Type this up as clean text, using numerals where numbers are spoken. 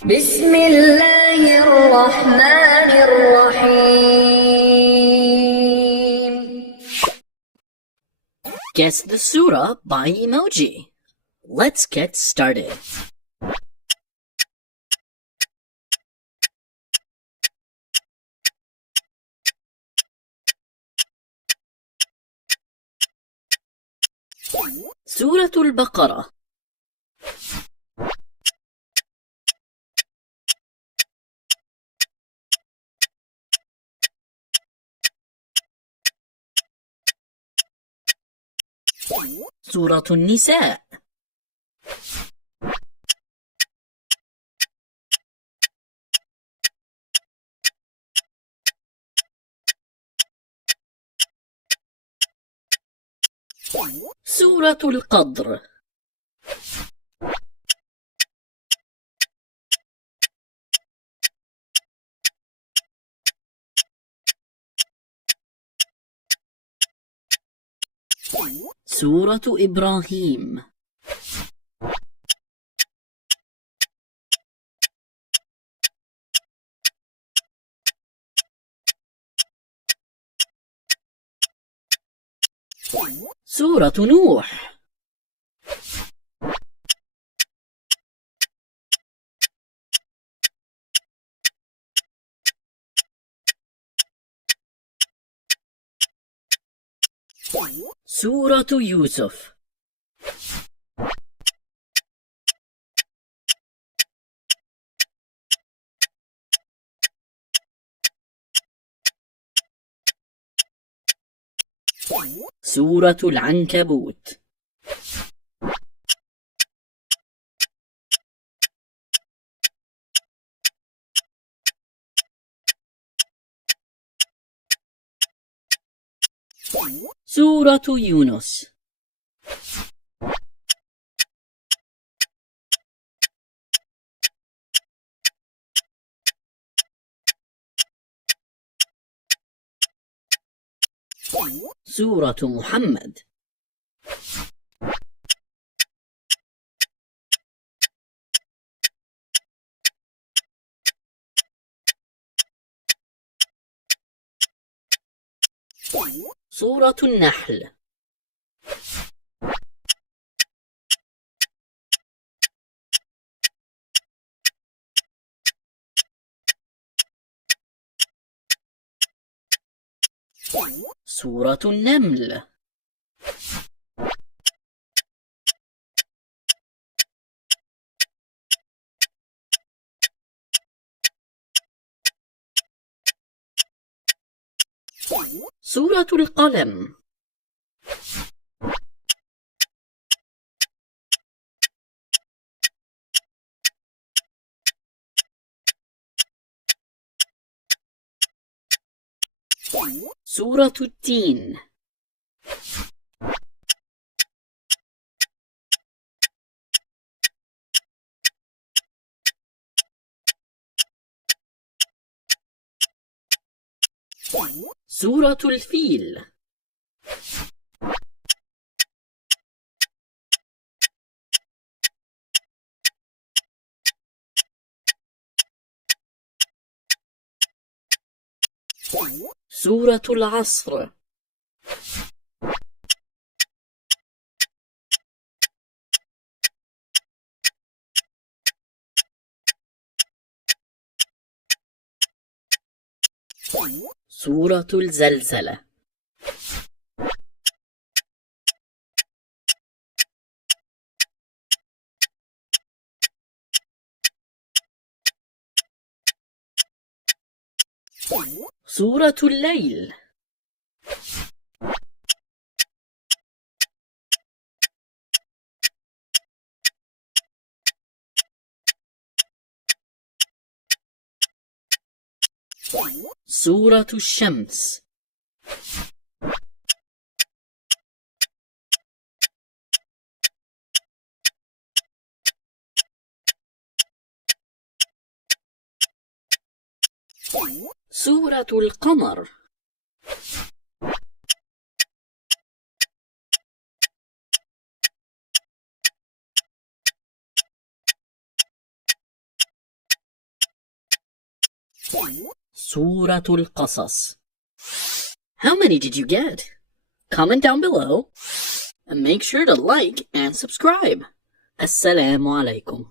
بسم الله الرحمن الرحيم. Guess the surah by emoji. Let's get started. سورة البقرة. سورة النساء. سورة القدر. سورة إبراهيم. سورة نوح. سورة يوسف. سورة العنكبوت. سورة يونس. سورة محمد. سورة النحل. سورة النمل. سورة القلم. سورة التين. سورة الفيل. سورة العصر. سورة الزلزلة. سورة الليل. سورة الشمس. سورة القمر. سورة القصص. How many did you get? Comment down below and make sure to like and subscribe. Assalamu alaikum.